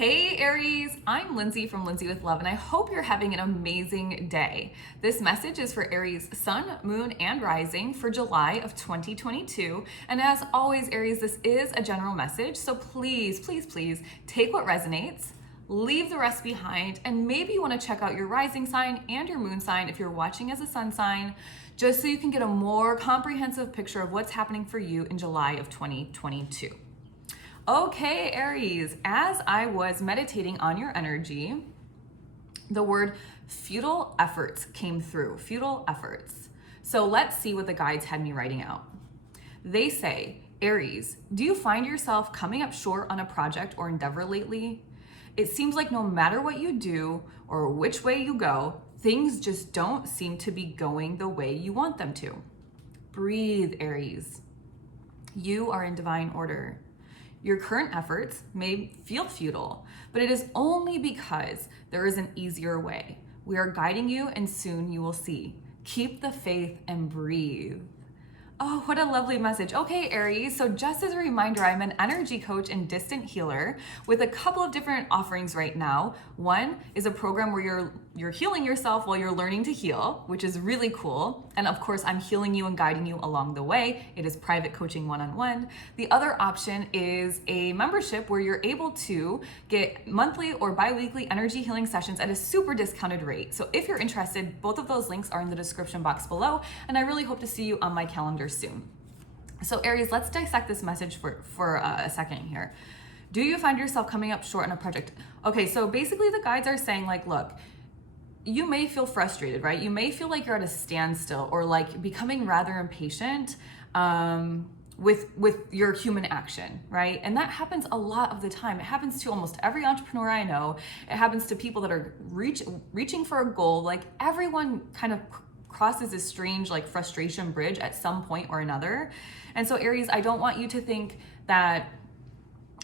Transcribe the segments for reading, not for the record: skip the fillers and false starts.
Hey Aries, I'm Lindsay from Lindsay with Love, and I hope you're having an amazing day. This message is for Aries Sun, Moon, and Rising for July of 2022. And as always, Aries, this is a general message, so please take what resonates, leave the rest behind, and maybe you want to check out your rising sign and your moon sign if you're watching as a sun sign, just so you can get a more comprehensive picture of what's happening for you in July of 2022. Okay, Aries, as I was meditating on your energy, the word futile efforts came through, futile efforts. So let's see what the guides had me writing out. They say, Aries, do you find yourself coming up short on a project or endeavor lately? It seems like no matter what you do or which way you go, things just don't seem to be going the way you want them to. Breathe, Aries. You are in divine order. Your current efforts may feel futile, but it is only because there is an easier way. We are guiding you, and soon you will see. Keep the faith and breathe. Oh, what a lovely message. Okay, Aries, so just as a reminder, I'm an energy coach and distant healer with a couple of different offerings right now. One is a program where you're healing yourself while you're learning to heal, which is really cool. And of course, I'm healing you and guiding you along the way. It is private coaching one-on-one. The other option is a membership where you're able to get monthly or bi-weekly energy healing sessions at a super discounted rate. So if you're interested, both of those links are in the description box below, and I really hope to see you on my calendar soon. So Aries, let's dissect this message for a second here. Do you find yourself coming up short on a project? Okay, so basically the guides are saying, like, look, you may feel frustrated, right? You may feel like you're at a standstill or like becoming rather impatient with your human action, right? And that happens a lot of the time. It happens to almost every entrepreneur I know. It happens to people that are reaching for a goal. Like, everyone kind of crosses this strange like frustration bridge at some point or another. And so Aries, I don't want you to think that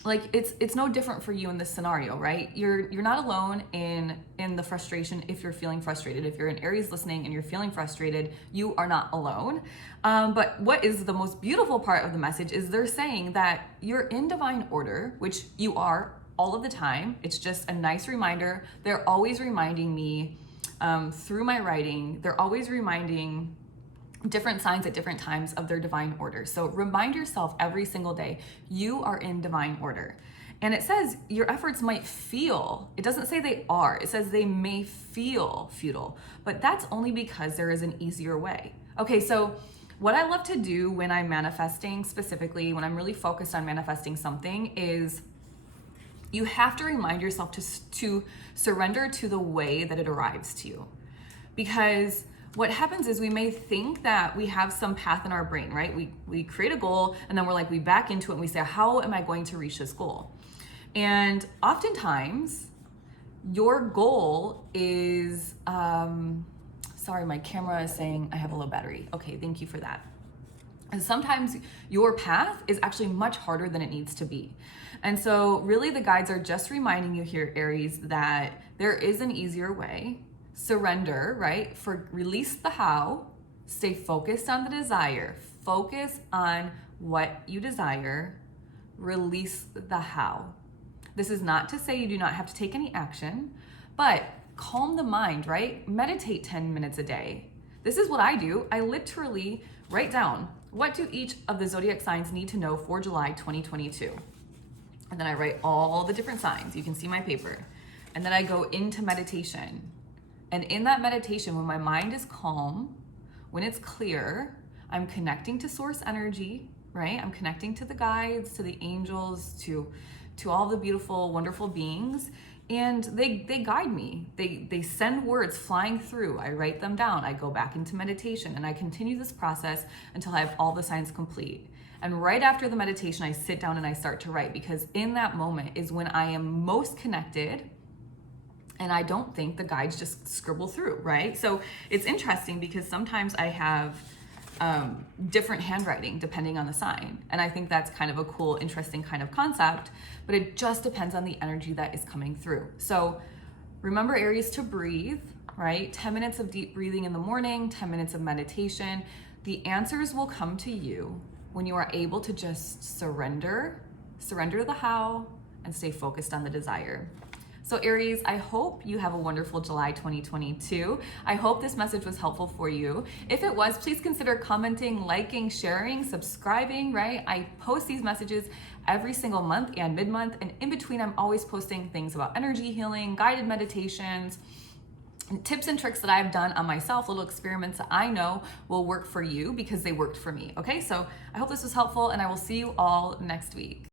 like it's no different for you in this scenario, right? You're not alone in the frustration. If you're feeling frustrated, if you're an Aries listening and you're feeling frustrated, you are not alone. But what is the most beautiful part of the message is they're saying that you're in divine order, which you are all of the time. It's just a nice reminder. They're always reminding me through my writing, they're always reminding different signs at different times of their divine order. So remind yourself every single day, you are in divine order. And it says your efforts might feel, it doesn't say they are, it says they may feel futile, but that's only because there is an easier way. Okay, so what I love to do when I'm manifesting, specifically when I'm really focused on manifesting something, is you have to remind yourself to surrender to the way that it arrives to you. Because what happens is we may think that we have some path in our brain, right? We create a goal and then we back into it and we say, how am I going to reach this goal? And oftentimes your goal is, sorry, my camera is saying I have a low battery. Okay, thank you for that. And sometimes your path is actually much harder than it needs to be. And so really the guides are just reminding you here, Aries, that there is an easier way. Surrender, right? Release the how, stay focused on the desire, focus on what you desire, release the how. This is not to say you do not have to take any action, but calm the mind, right? Meditate 10 minutes a day. This is what I do. I literally write down, what do each of the zodiac signs need to know for July 2022? And then I write all the different signs. You can see my paper. And then I go into meditation. And in that meditation, when my mind is calm, when it's clear, I'm connecting to source energy, right? I'm connecting to the guides, to the angels, to all the beautiful, wonderful beings. And they guide me. They send words flying through. I write them down. I go back into meditation and I continue this process until I have all the signs complete. And right after the meditation, I sit down and I start to write, because in that moment is when I am most connected. And I don't think the guides just scribble through, right? So it's interesting because sometimes I have different handwriting depending on the sign. And I think that's kind of a cool, interesting kind of concept, but it just depends on the energy that is coming through. So remember, Aries, to breathe, right? 10 minutes of deep breathing in the morning, 10 minutes of meditation. The answers will come to you when you are able to just surrender the how, and stay focused on the desire. So Aries, I hope you have a wonderful July 2022. I hope this message was helpful for you. If it was, please consider commenting, liking, sharing, subscribing, right? I post these messages every single month and mid-month, and in between I'm always posting things about energy healing, guided meditations, and tips and tricks that I've done on myself, little experiments that I know will work for you because they worked for me. Okay, so I hope this was helpful, and I will see you all next week.